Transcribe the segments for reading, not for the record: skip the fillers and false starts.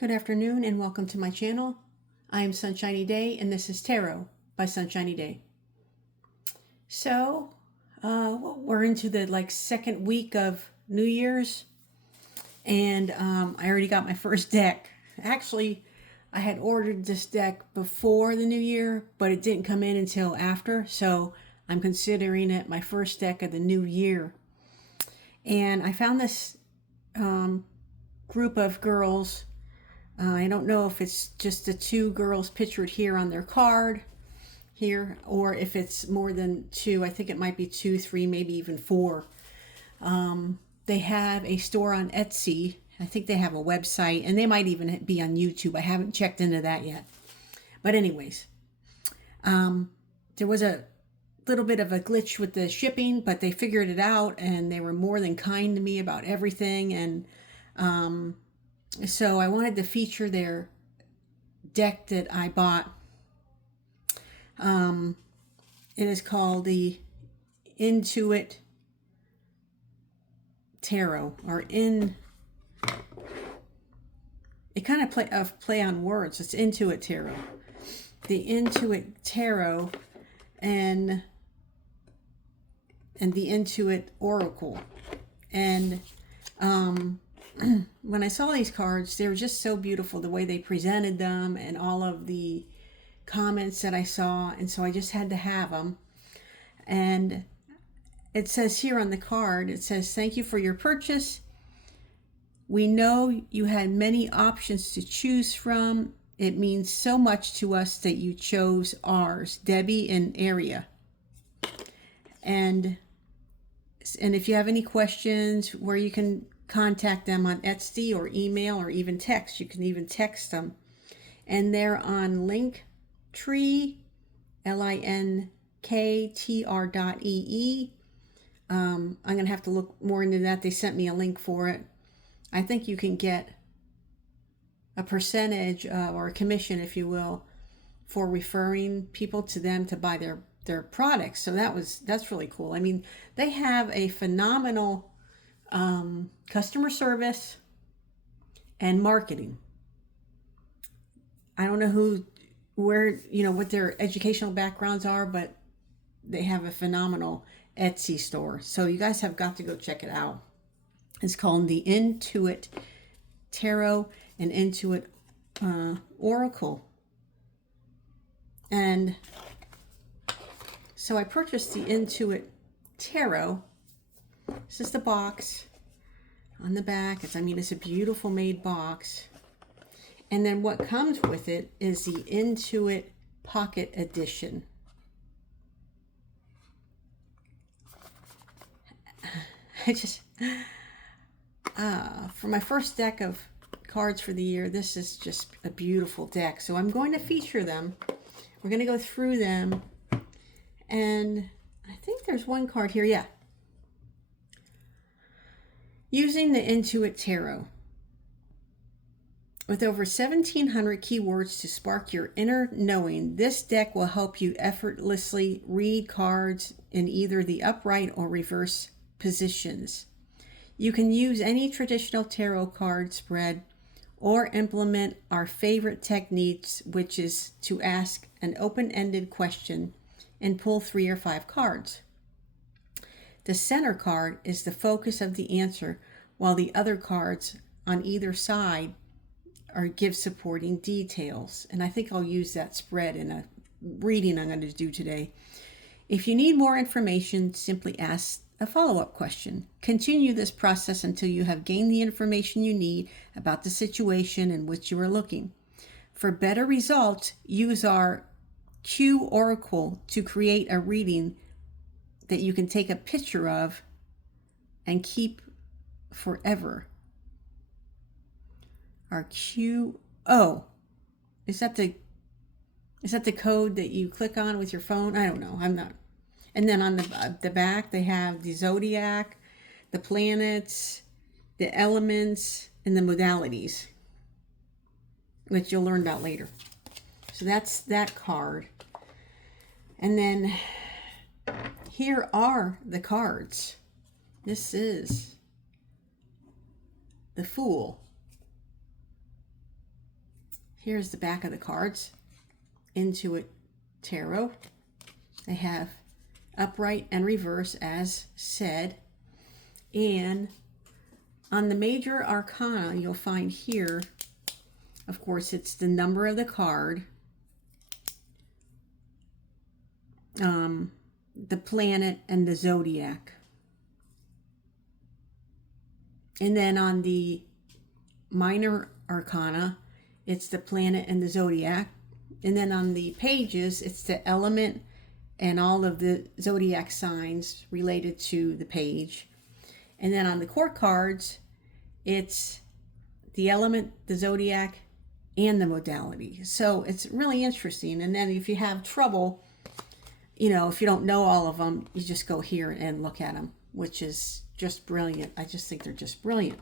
Good afternoon and welcome to my channel. I am Sunshiny Day and this is Tarot by Sunshiny Day. So, we're into the second week of New Year's and I already got my first deck. Actually, I had ordered this deck before the New Year, but it didn't come in until after, so I'm considering it my first deck of the new year. And I found this group of girls. I don't know if it's just the two girls pictured here on their card here, or if it's more than two. I think it might be 2, 3, maybe even 4. They have a store on Etsy. I think they have a website, and they might even be on YouTube. I haven't checked into that yet. But anyways, there was a little bit of a glitch with the shipping, but they figured it out, and they were more than kind to me about everything. And so I wanted to feature their deck that I bought. It is called the In2iTarot, or it kind of play on words. It's In2iTarot, the In2iTarot, and the In2it Oracle. And when I saw these cards, they were just so beautiful, the way they presented them and all of the comments that I saw, and so I just had to have them. And it says here on the card, it says, "Thank you for your purchase. We know you had many options to choose from. It means so much to us that you chose ours. Debbie and Aria." And if you have any questions, where you can contact them on Etsy or email or even text. You can even text them. And they're on Linktree, linktr.ee. I'm going to have to look more into that. They sent me a link for it. I think you can get a percentage or a commission, if you will, for referring people to them to buy their products. So that's really cool. I mean, they have a phenomenal customer service and marketing. I don't know what their educational backgrounds are, but they have a phenomenal Etsy store. So you guys have got to go check it out. It's called the In2it Tarot and In2it Oracle. And so I purchased the In2it Tarot. This is the box on the back. It's a beautiful made box. And then what comes with it is the In2it Pocket Edition. For my first deck of cards for the year, this is just a beautiful deck. So I'm going to feature them. We're going to go through them. And I think there's one card here. Yeah. Using the In2it Tarot. With over 1,700 keywords to spark your inner knowing, this deck will help you effortlessly read cards in either the upright or reverse positions. You can use any traditional tarot card spread or implement our favorite techniques, which is to ask an open-ended question and pull 3 or 5 cards. The center card is the focus of the answer, while the other cards on either side give supporting details. And I think I'll use that spread in a reading I'm going to do today. If you need more information, simply ask a follow-up question. Continue this process until you have gained the information you need about the situation in which you are looking. For better results, use our Q Oracle to create a reading that you can take a picture of and keep forever. Our QO. Is that the code that you click on with your phone? I don't know. I'm not. And then on the back, they have the zodiac, the planets, the elements, and the modalities, which you'll learn about later. So that's that card. And then here are the cards. This is the Fool. Here's the back of the cards. In2iTarot. They have upright and reverse as said. And on the major arcana, you'll find here, of course, it's the number of the card, the planet, and the zodiac. And then on the minor arcana, it's the planet and the zodiac. And then on the pages, it's the element and all of the zodiac signs related to the page. And then on the court cards, it's the element, the zodiac, and the modality. So it's really interesting. And then if you have trouble, you know, if you don't know all of them, you just go here and look at them, which is just brilliant. I just think they're just brilliant.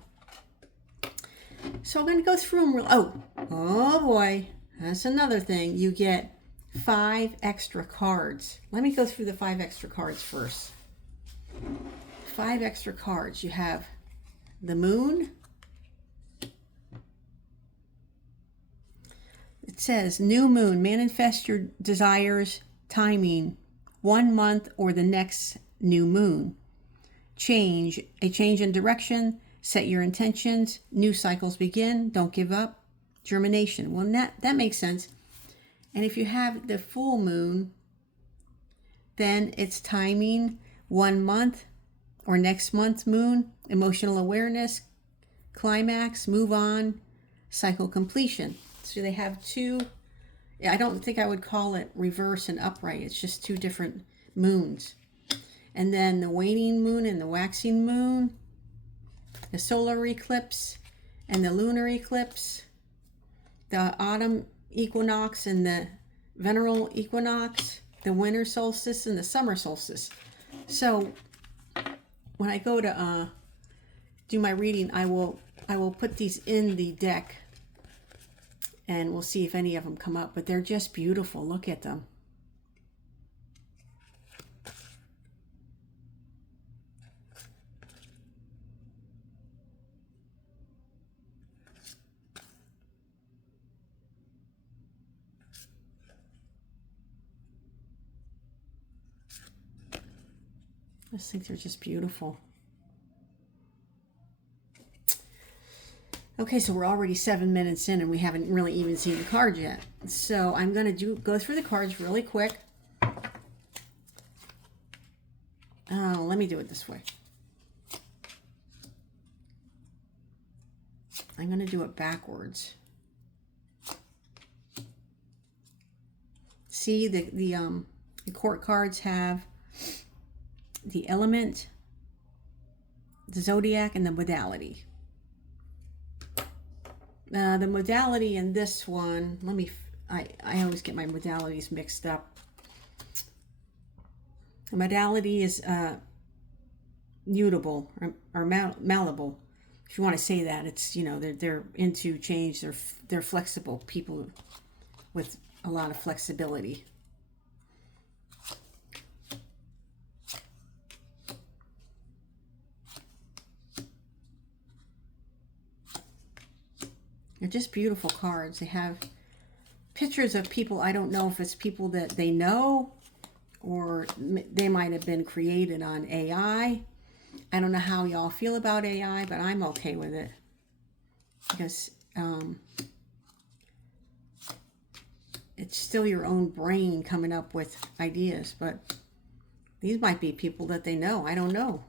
So I'm going to go through them. Oh boy, that's another thing. You get 5 extra cards. Let me go through the 5 extra cards first. 5 extra cards. You have the moon. It says, new moon, manifest your desires, timing, 1 month or the next new moon. Change, a change in direction, set your intentions, new cycles begin, don't give up. Germination, well, that makes sense. And if you have the full moon, then it's timing, 1 month or next month's moon, emotional awareness, climax, move on, cycle completion. So they have 2, I don't think I would call it reverse and upright. It's just 2 different moons. And then the waning moon and the waxing moon, the solar eclipse and the lunar eclipse, the autumn equinox and the vernal equinox, the winter solstice and the summer solstice. So when I go to do my reading, I will put these in the deck and we'll see if any of them come up. But they're just beautiful. Look at them. I just think they're just beautiful. Okay, so we're already 7 minutes in and we haven't really even seen the card yet. So I'm going to go through the cards really quick. Oh, let me do it this way. I'm going to do it backwards. See, the court cards have the element, the zodiac, and the modality. The modality in this one, I always get my modalities mixed up. The modality is mutable or malleable. If you want to say that, it's, you know, they're into change. They're flexible people with a lot of flexibility. They're just beautiful cards. They have pictures of people. I don't know if it's people that they know or they might have been created on AI. I don't know how y'all feel about AI, but I'm okay with it. Because it's still your own brain coming up with ideas. But these might be people that they know. I don't know.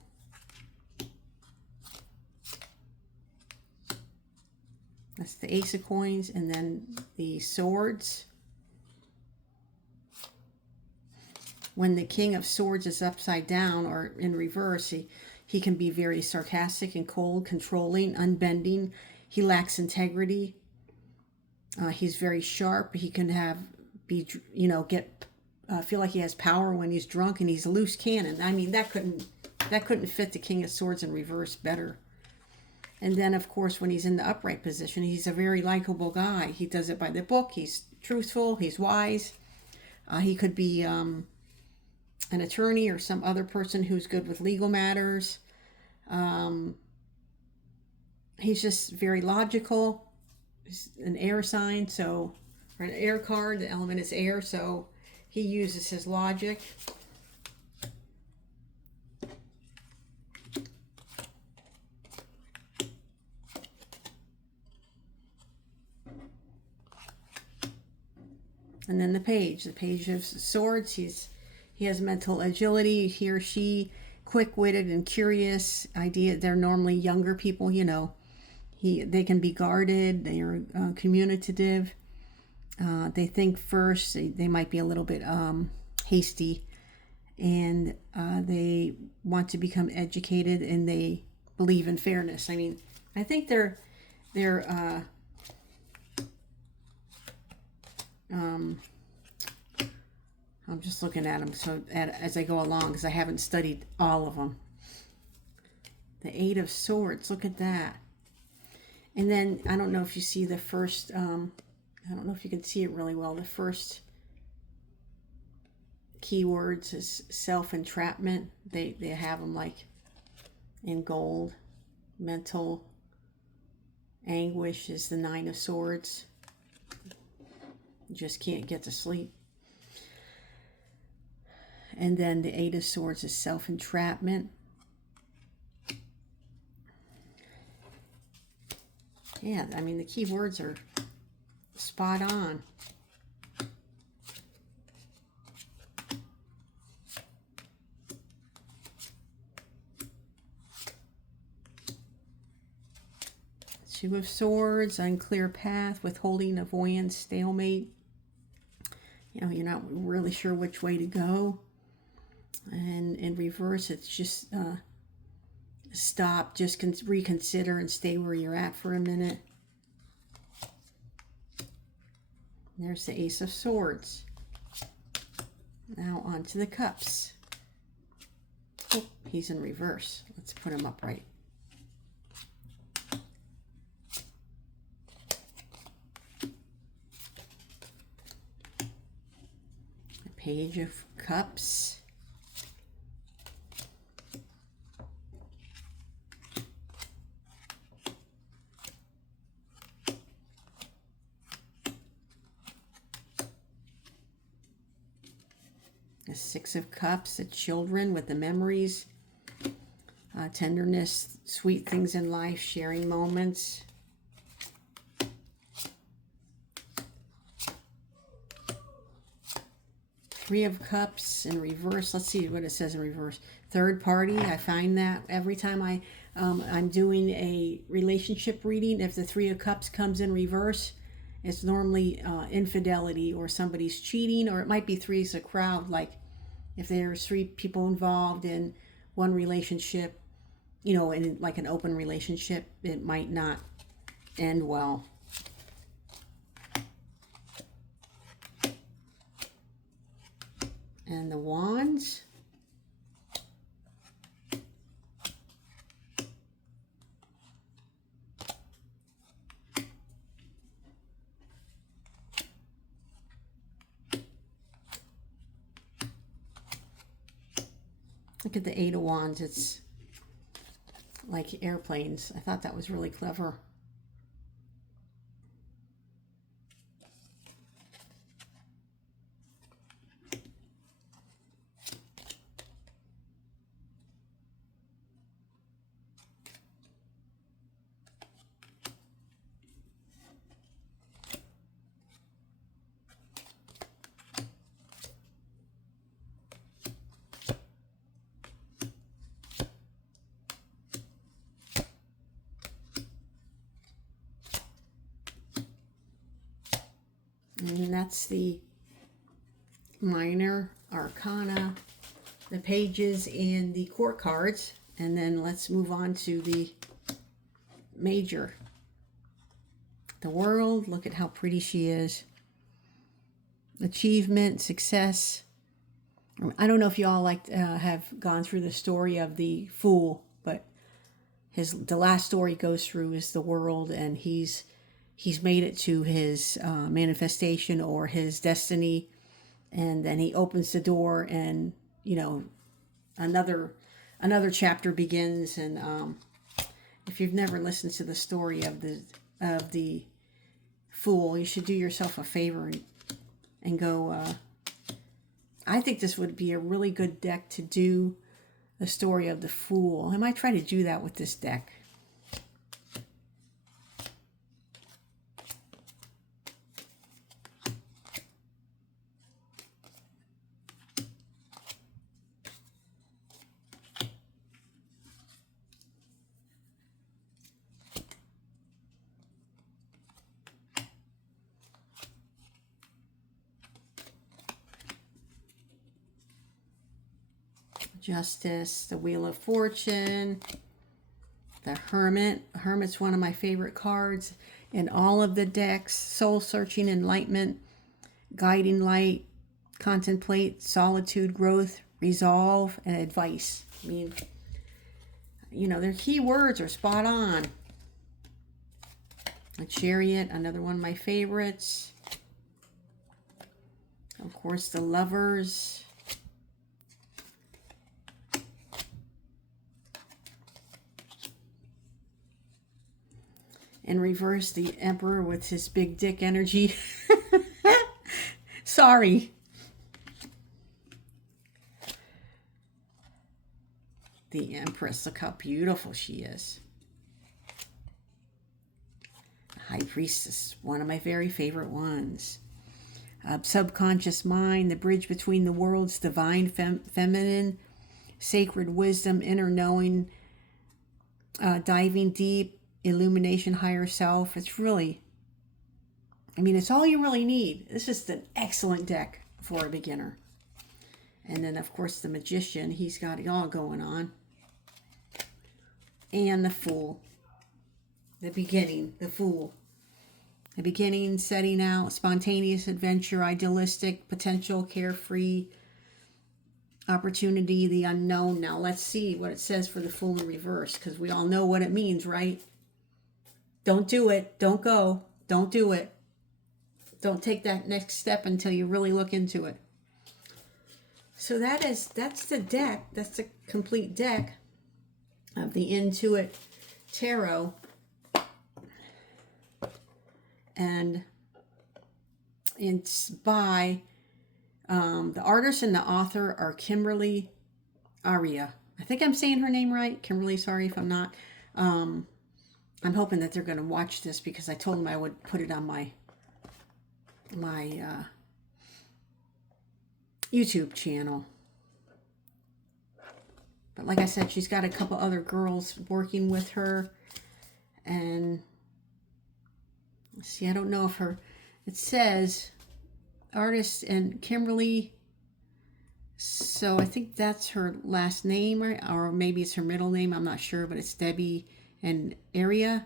That's the Ace of Coins, and then the Swords. When the King of Swords is upside down or in reverse, he can be very sarcastic and cold, controlling, unbending. He lacks integrity. He's very sharp. He can feel like he has power when he's drunk, and he's a loose cannon. I mean, that couldn't fit the King of Swords in reverse better. And then, of course, when he's in the upright position, he's a very likable guy. He does it by the book. He's truthful. He's wise. He could be an attorney or some other person who's good with legal matters. He's just very logical. an air sign, so, or an air card. The element is air, so he uses his logic. And then the Page of Swords. He has mental agility. He or she, quick-witted and curious. They're normally younger people, you know. They can be guarded. They are communicative. They think first. They might be a little bit hasty, and they want to become educated, and they believe in fairness. I mean, I think they're I'm just looking at them as I go along, because I haven't studied all of them. The Eight of Swords, look at that. And then, I don't know if you see the first, I don't know if you can see it really well. The first keywords is self-entrapment. They have them like in gold. Mental anguish is the Nine of Swords. You just can't get to sleep. And then the Eight of Swords is self-entrapment. Yeah, I mean, the key words are spot on. Two of Swords, unclear path, withholding, avoidance, stalemate. You know, you're not really sure which way to go. And in reverse, it's just stop, just reconsider and stay where you're at for a minute. There's the Ace of Swords. Now on to the Cups. Oh, he's in reverse. Let's put him upright. The Page of Cups. The Six of Cups, the children with the memories, tenderness, sweet things in life, sharing moments. Three of Cups in reverse. Let's see what it says in reverse. Third party. I find that every time I'm doing a relationship reading, if the Three of Cups comes in reverse, it's normally infidelity, or somebody's cheating, or it might be three's a crowd. Like if there's three people involved in one relationship, you know, in like an open relationship, it might not end well. And the Wands. Look at the Eight of Wands. It's like airplanes. I thought that was really clever. And that's the minor arcana, the pages, and the court cards. And then let's move on to the major. The World. Look at how pretty she is. Achievement, success. I don't know if you all have gone through the story of the Fool, but the last story goes through is the World, and he's made it to his manifestation or his destiny, and then he opens the door, and you know, another chapter begins. And if you've never listened to the story of the Fool. You should do yourself a favor and go, I think this would be a really good deck to do the story of the Fool. I might try to do that with this deck. Justice, the Wheel of Fortune, the Hermit. Hermit's one of my favorite cards in all of the decks. Soul searching, enlightenment, guiding light, contemplate, solitude, growth, resolve, and advice. I mean, you know, their key words are spot on. A Chariot, another one of my favorites. Of course, the Lovers. And reverse, the Emperor with his big dick energy. Sorry. The Empress, look how beautiful she is. High Priestess, one of my very favorite ones. Subconscious Mind, the Bridge Between the Worlds, Divine Feminine, Sacred Wisdom, Inner Knowing, Diving Deep, Illumination, Higher Self. It's really, I mean, it's all you really need. This is an excellent deck for a beginner. And then, of course, the Magician. He's got it all going on. And the Fool. The beginning, the Fool. The beginning, setting out, spontaneous adventure, idealistic, potential, carefree, opportunity, the unknown. Now, let's see what it says for the Fool in reverse, because we all know what it means, right? Don't do it. Don't go. Don't do it. Don't take that next step until you really look into it. So that's the deck. That's the complete deck of the In2iTarot. And it's by the artist and the author are Kimberly Aria. I think I'm saying her name right. Kimberly, sorry if I'm not. I'm hoping that they're going to watch this because I told them I would put it on my YouTube channel. But like I said, she's got a couple other girls working with her. And let's see, I don't know if it says artist and Kimberly. So I think that's her last name, or maybe it's her middle name. I'm not sure, but it's Debbie and Aria.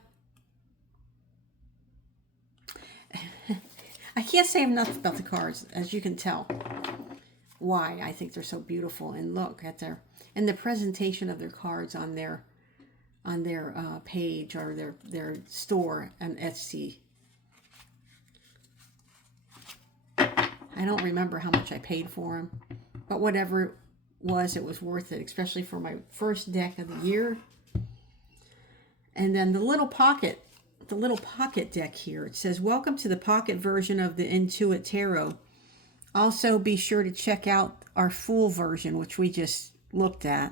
I can't say enough about the cards, as you can tell why I think they're so beautiful. And look at the presentation of their cards on their page or their store on Etsy. I don't remember how much I paid for them, but whatever it was worth it, especially for my first deck of the year. And then the little pocket deck here. It says, welcome to the pocket version of the In2iTarot. Also, be sure to check out our full version, which we just looked at.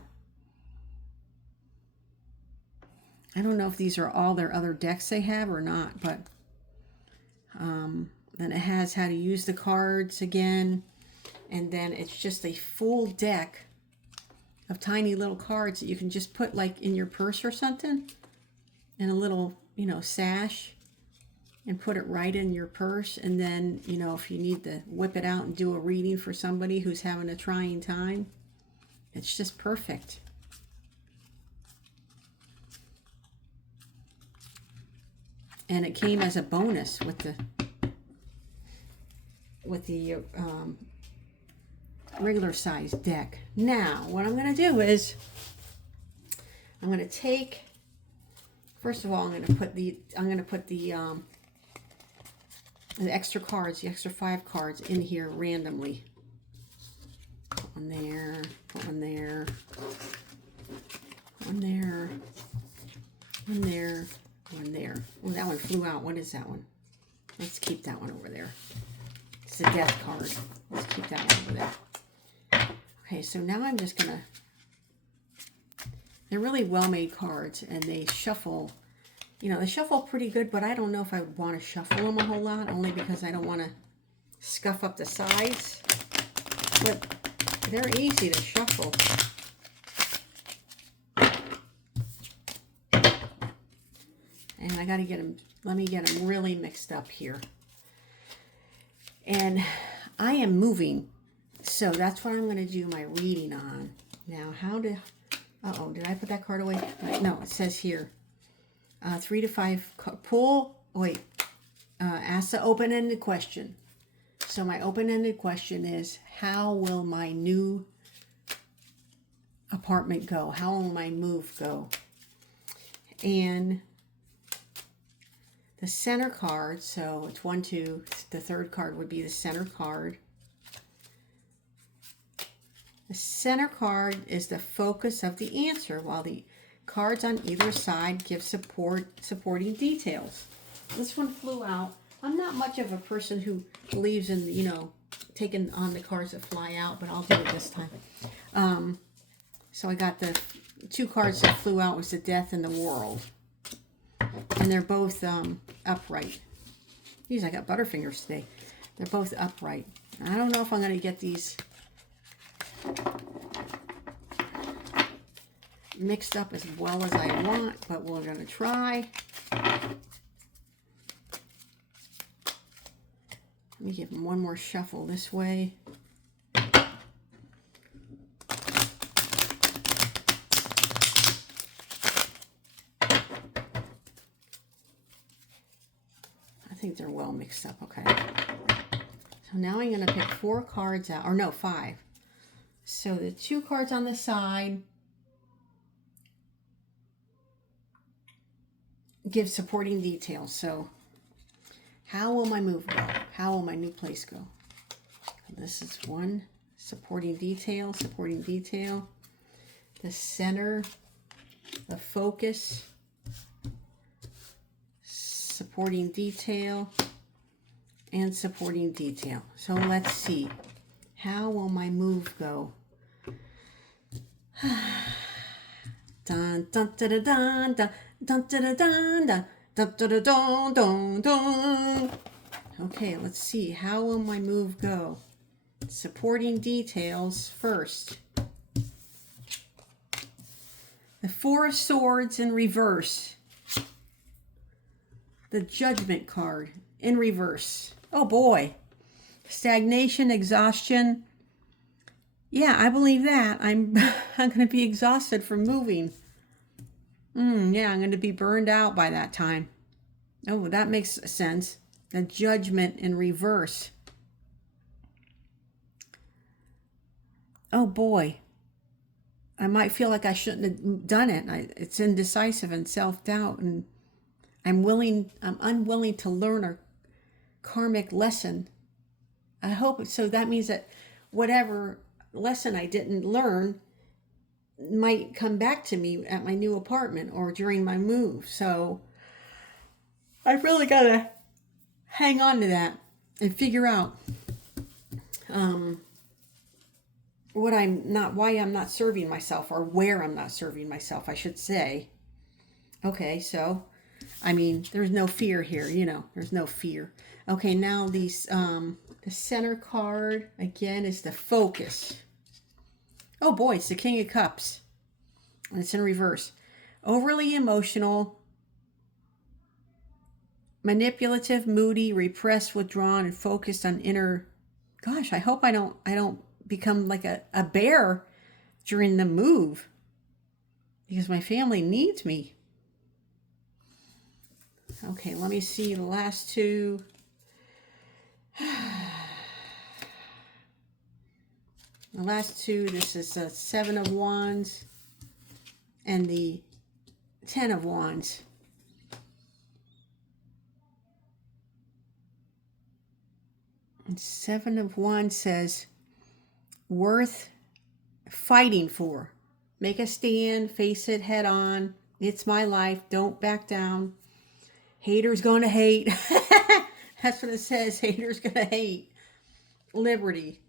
I don't know if these are all their other decks they have or not, but then it has how to use the cards again. And then it's just a full deck of tiny little cards that you can just put like in your purse or something. And a little, sash, and put it right in your purse. And then, if you need to whip it out and do a reading for somebody who's having a trying time, it's just perfect. And it came as a bonus with the regular size deck. Now, what I'm going to do is I'm going to take. First of all, I'm going to put the extra cards, the extra 5 cards in here randomly. Put one there, put one there, one there, one there, one there. Oh, that one flew out. What is that one? Let's keep that one over there. It's a death card. Let's keep that one over there. Okay, so now I'm just going to... They're really well-made cards, and they shuffle... You know, they shuffle pretty good, but I don't know if I want to shuffle them a whole lot, only because I don't want to scuff up the sides. But they're easy to shuffle. And I got to get them... Let me get them really mixed up here. And I am moving, so that's what I'm going to do my reading on. Now, how did... Uh-oh, did I put that card away? No, it says here. 3 to 5... Pull... Wait. Ask the open-ended question. So my open-ended question is, how will my new apartment go? How will my move go? And... the center card, so it's 1, 2, the third card would be the center card. The center card is the focus of the answer, while the cards on either side give supporting details. This one flew out. I'm not much of a person who believes in, you know, taking on the cards that fly out, but I'll do it this time. So I got the 2 cards that flew out was the Death and the World. And they're both upright. Geez, I got butterfingers today. They're both upright. I don't know if I'm going to get these mixed up as well as I want, but we're going to try. Let me give them one more shuffle this way. I think they're well mixed up. Okay. So now I'm going to pick 4 cards out, or no, 5. So the 2 cards on the side give supporting details. So how will my move go? How will my new place go? This is one supporting detail, the center, the focus, supporting detail, and supporting detail. So let's see. How will my move go? Dun dun dun dun dun dun dun dun dun dun dun dun dun dun. Okay, let's see. How will my move go? Supporting details first. The 4 of Swords in reverse. The Judgment card in reverse. Oh boy. Stagnation, exhaustion. Yeah, I believe that. I'm going to be exhausted from moving. Yeah, I'm going to be burned out by that time. Oh, that makes sense. The Judgment in reverse. Oh boy. I might feel like I shouldn't have done it. It's indecisive and self-doubt, and I'm unwilling to learn a karmic lesson. I hope so. That means that whatever lesson I didn't learn might come back to me at my new apartment or during my move. So I really got to hang on to that and figure out why I'm not serving myself, or where I'm not serving myself, I should say. Okay, so I mean, there's no fear here, you know, there's no fear. Okay, now these the center card again is the focus. Oh boy, it's the King of Cups. And it's in reverse. Overly emotional, manipulative, moody, repressed, withdrawn, and focused on inner. Gosh, I hope I don't become like a bear during the move, because my family needs me. Okay, let me see the last 2. The last 2, this is the 7 of Wands and the 10 of Wands. And 7 of Wands says, worth fighting for. Make a stand, face it head on. It's my life. Don't back down. Haters gonna hate. That's what it says. Haters gonna hate. Liberty.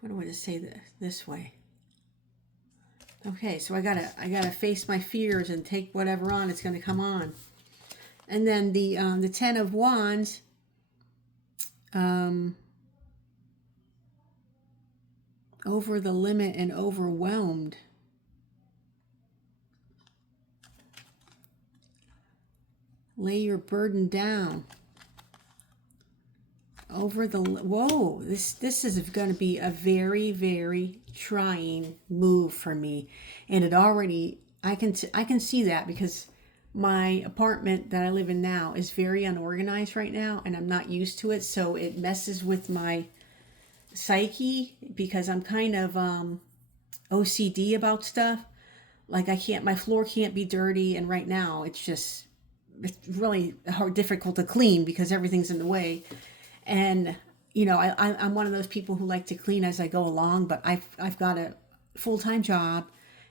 What do I just say this way? Okay, so I gotta face my fears and take whatever on it's gonna come on. And then the 10 of Wands. Over the limit and overwhelmed. Lay your burden down. Over the, whoa, this is going to be a very, very trying move for me. And it already, I can see that because my apartment that I live in now is very unorganized right now, and I'm not used to it. So it messes with my psyche because I'm kind of OCD about stuff. Like my floor can't be dirty, and right now it's really difficult to clean because everything's in the way. And I'm one of those people who like to clean as I go along, but I've got a full-time job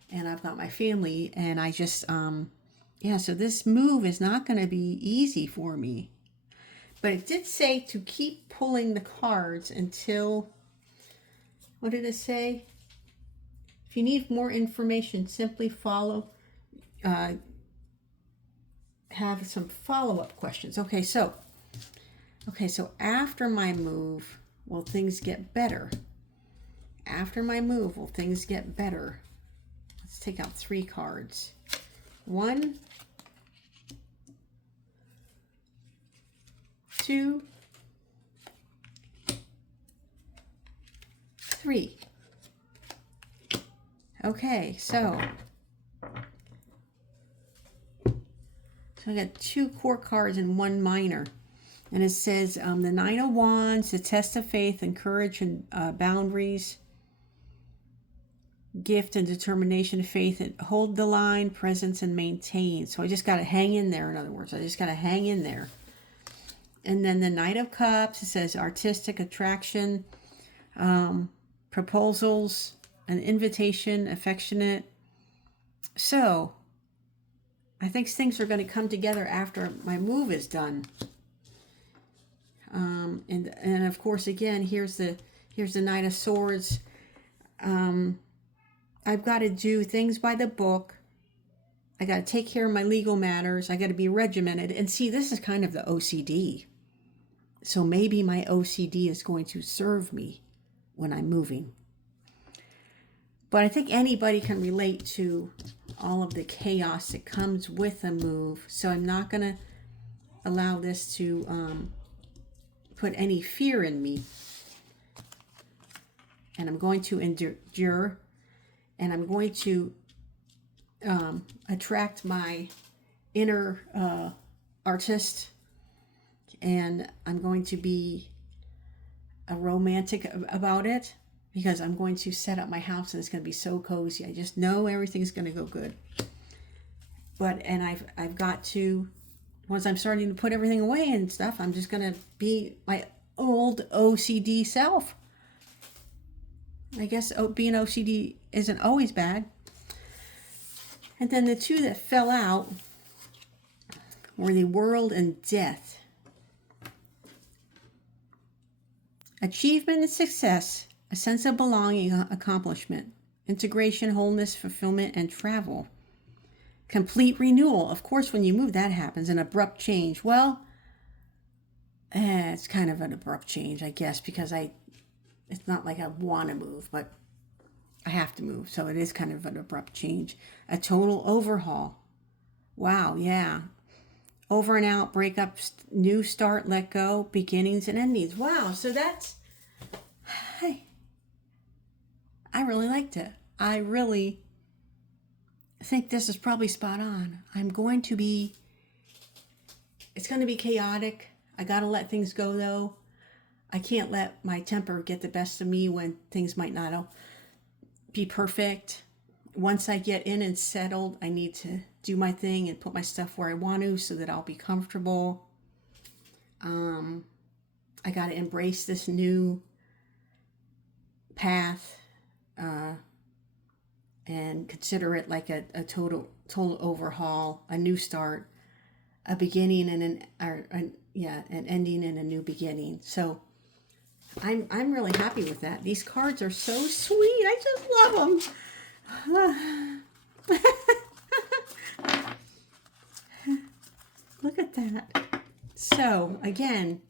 and I've got my family, and I just so this move is not going to be easy for me. But it did say to keep pulling the cards until, what did it say? If you need more information, simply follow, have some follow-up questions. Okay, so after my move, will things get better? After my move, will things get better? Let's take out 3 cards. 1, 2, 3. Okay, so I got 2 court cards and 1 minor. And it says the 9 of Wands, the test of faith and courage and boundaries, gift and determination, faith, and hold the line, presence, and maintain. So I just got to hang in there. In other words, I just got to hang in there. And then the Knight of Cups, it says artistic attraction, proposals, an invitation, affectionate. So I think things are going to come together after my move is done. And of course, again, here's the Knight of Swords. I've got to do things by the book. I got to take care of my legal matters. I got to be regimented. And see, this is kind of the OCD. So maybe my OCD is going to serve me when I'm moving. But I think anybody can relate to all of the chaos that comes with a move. So I'm not going to allow this to put any fear in me. And I'm going to endure. And I'm going to attract my inner artist. And I'm going to be a romantic about it, because I'm going to set up my house and it's going to be so cozy. I just know everything's going to go good. And I've got to, once I'm starting to put everything away and stuff, I'm just going to be my old OCD self. I guess being OCD isn't always bad. And then the 2 that fell out were the World and Death. Achievement and success, a sense of belonging, accomplishment, integration, wholeness, fulfillment, and travel. Complete renewal. Of course, when you move, that happens. An abrupt change. Well, it's kind of an abrupt change, I guess, because it's not like I want to move, but I have to move. So it is kind of an abrupt change. A total overhaul. Wow, yeah. Over and out, breakup, new start, let go, beginnings and endings. Wow, so that's, hey, I really liked it. I really think this is probably spot on. It's going to be chaotic. I got to let things go, though. I can't let my temper get the best of me when things might not be perfect. Once I get in and settled, I need to do my thing and put my stuff where I want to so that I'll be comfortable. I got to embrace this new path and consider it like a total overhaul, a new start. a beginning and an ending and a new beginning. So I'm really happy with that. These cards are so sweet. I just love them. Look at that. So again,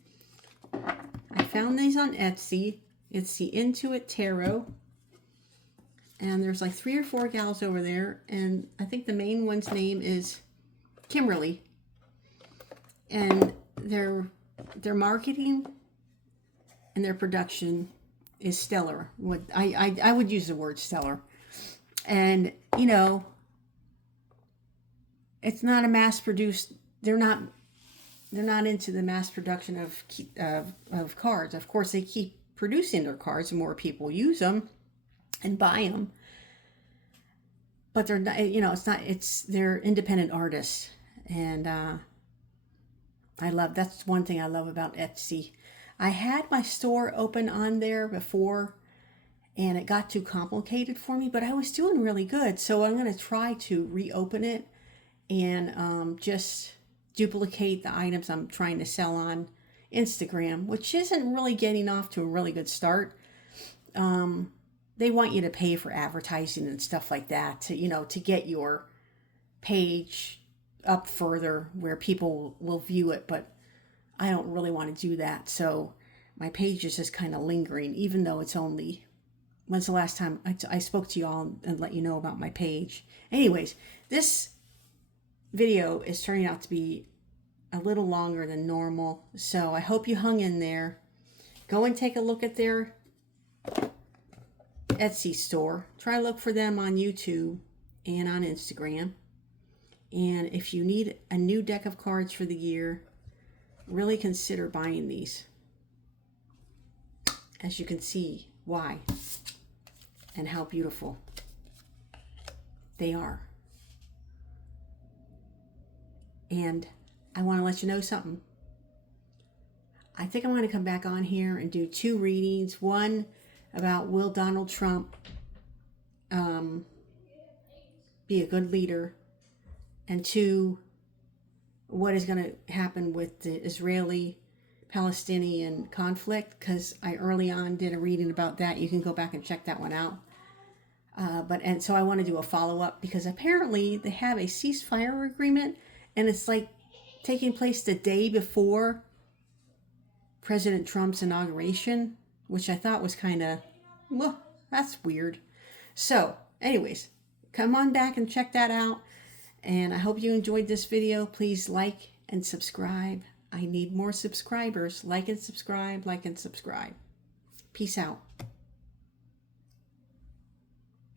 I found these on Etsy. It's the In2iTarot. And there's like 3 or 4 gals over there. And I think the main one's name is Kimberly. And their marketing and their production is stellar. I would use the word stellar. And, you know, it's not a mass-produced, they're not into the mass production of cards. Of course, they keep producing their cards and more people use them and buy them. But they're not, you know, they're independent artists. And that's one thing I love about Etsy. I had my store open on there before and it got too complicated for me, but I was doing really good. So I'm going to try to reopen it and just duplicate the items I'm trying to sell on Instagram, which isn't really getting off to a really good start. They want you to pay for advertising and stuff like that to get your page up further where people will view it, but I don't really want to do that. So my page is just kind of lingering, even though it's only, when's the last time I spoke to y'all and let you know about my page? Anyways, this video is turning out to be a little longer than normal, so I hope you hung in there. Go and take a look at their Etsy store. Try to look for them on YouTube and on Instagram. And if you need a new deck of cards for the year, really consider buying these. As you can see why and how beautiful they are. And I want to let you know something. I think I'm going to come back on here and do 2 readings. One about will Donald Trump be a good leader? And 2, what is going to happen with the Israeli-Palestinian conflict? Because I early on did a reading about that. You can go back and check that one out. So I want to do a follow-up because apparently they have a ceasefire agreement and it's like taking place the day before President Trump's inauguration, which I thought was kind of, well, that's weird. So anyways, come on back and check that out. And I hope you enjoyed this video. Please like and subscribe. I need more subscribers. Like and subscribe, like and subscribe. Peace out.